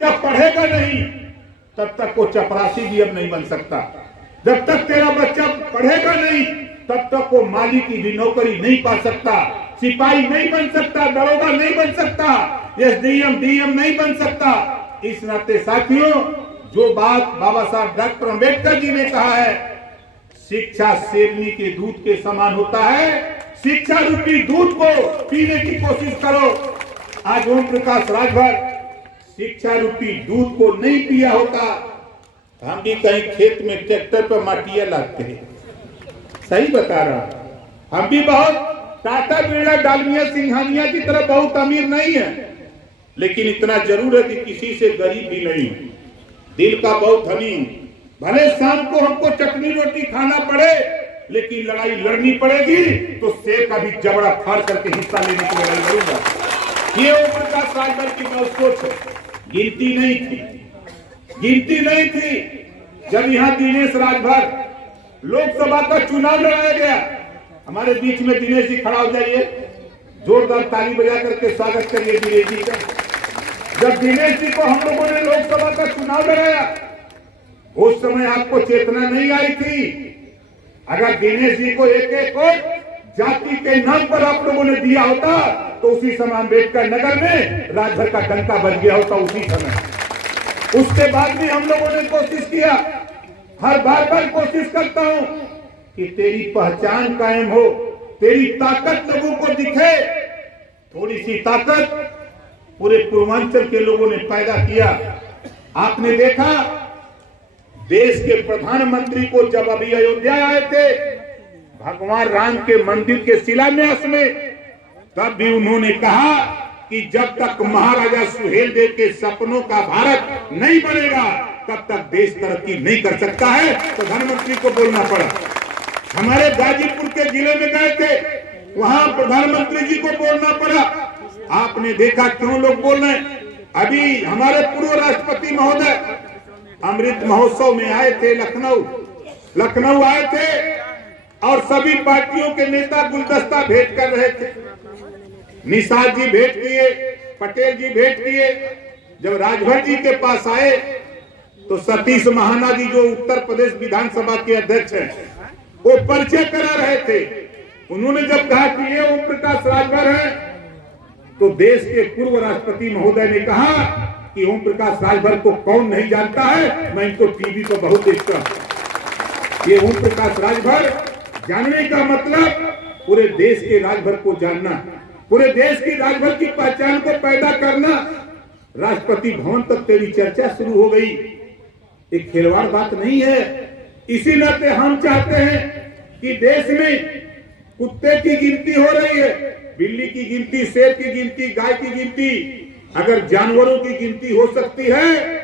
जब पढ़ेगा नहीं तब तक वो चपरासी भी अब नहीं बन सकता। जब तक तेरा बच्चा पढ़ेगा नहीं तब तक वो माली की भी नौकरी नहीं पा सकता, सिपाही नहीं बन सकता, दरोगा नहीं बन सकता, एसडीएम डीएम नहीं बन सकता। इस नाते साथियों, जो बात बाबा साहब डॉक्टर अम्बेडकर जी ने कहा है, शिक्षा शेरनी के दूध के समान होता है, शिक्षा रूपी दूध को पीने की कोशिश करो। आज ओम प्रकाश राजभर शिक्षा रूपी दूध को नहीं पिया होता, हम भी कहीं खेत में ट्रैक्टर पर माटिया लाते हैं। सही बता रहा, हम भी बहुत टाटा बिरला डालमिया सिंघानिया की तरह बहुत अमीर नहीं है, लेकिन इतना जरूर है कि किसी से गरीब भी नहीं, दिल का बहुत धनी। भले शाम को हमको चटनी रोटी खाना पड़े, लेकिन लड़ाई लड़नी पड़ेगी तो शेर का भी जबड़ा फाड़ करके हिस्सा लेने की लड़ाई लड़ूंगा। ये ओम प्रकाश राजभर की बहुत सोच है। गिनती नहीं थी, गिनती नहीं थी। जब यहाँ दिनेश राजभर लोकसभा का चुनाव लड़ाया गया, हमारे बीच में दिनेश जी खड़ा हो जाइए, जोरदार ताली बजा करके स्वागत करिए दिनेश जी का। जब दिनेश जी को हम लोगों ने लोकसभा का चुनाव लड़ाया, उस समय आपको चेतना नहीं आई थी। अगर दिनेश जी को एक एक वोट जाति के नाम पर आप लोगों ने दिया होता तो उसी समय अम्बेडकर नगर में राजभर का डंका बन गया होता उसी समय। उसके बाद भी हम लोगों ने कोशिश किया, हर बार कोशिश करता हूं कि तेरी पहचान कायम हो, तेरी ताकत लोगों को दिखे। थोड़ी सी ताकत पूरे पूर्वांचल के लोगों ने पैदा किया। आपने देखा, देश के प्रधानमंत्री को जब अभी अयोध्या आए थे भगवान राम के मंदिर के शिलान्यास में, तब भी उन्होंने कहा कि जब तक महाराजा सुहेलदेव के सपनों का भारत नहीं बनेगा तब तक देश तरक्की नहीं कर सकता है। प्रधानमंत्री को बोलना पड़ा। हमारे गाजीपुर के जिले में गए थे, वहां प्रधानमंत्री जी को बोलना पड़ा। आपने देखा क्यों लोग बोल रहे हैं। अभी हमारे पूर्व राष्ट्रपति महोदय अमृत महोत्सव में आए थे, लखनऊ आए थे, और सभी पार्टियों के नेता गुलदस्ता भेंट कर रहे थे। निषाद जी भेंट किए, पटेल जी भेंट किए। जब राजभर जी के पास आए तो सतीश महाना जी, जो उत्तर प्रदेश विधानसभा के अध्यक्ष हैं, वो परिचय करा रहे थे। उन्होंने जब कहा कि ये ओम प्रकाश राजभर है, तो देश के पूर्व राष्ट्रपति महोदय ने कहा कि ओम प्रकाश राजभर को कौन नहीं जानता है, मैं इनको टीवी पर बहुत देखता हूं। ये ओम प्रकाश राजभर जानने का मतलब पूरे देश के राजभर को जानना, पूरे देश की राजभर की पहचान को पैदा करना। राष्ट्रपति भवन तक तेरी चर्चा शुरू हो गई। एक खिलवाड़ बात नहीं है। इसी नाते हम चाहते हैं कि देश में कुत्ते की गिनती हो रही है, बिल्ली की गिनती, शेर की गिनती, गाय की गिनती। अगर जानवरों की गिनती हो सकती है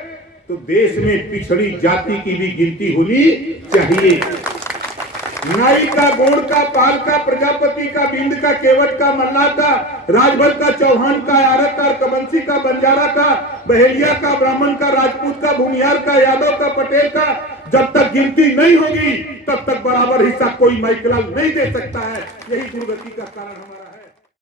तो देश में पिछड़ी जाति की भी गिनती होनी चाहिए। नाई का, गोड़ का, पाल का, प्रजापति का, बिंद का, केवट का, मल्ला का, राजभर का, चौहान का, आरत का, कबंसी का, बंजारा का, बहेलिया का, ब्राह्मण का, राजपूत का, भूमिहार का, यादव का, पटेल का, जब तक गिनती नहीं होगी तब तक बराबर हिस्सा कोई माइकलाल नहीं दे सकता है। यही दुर्गति का कारण हमारा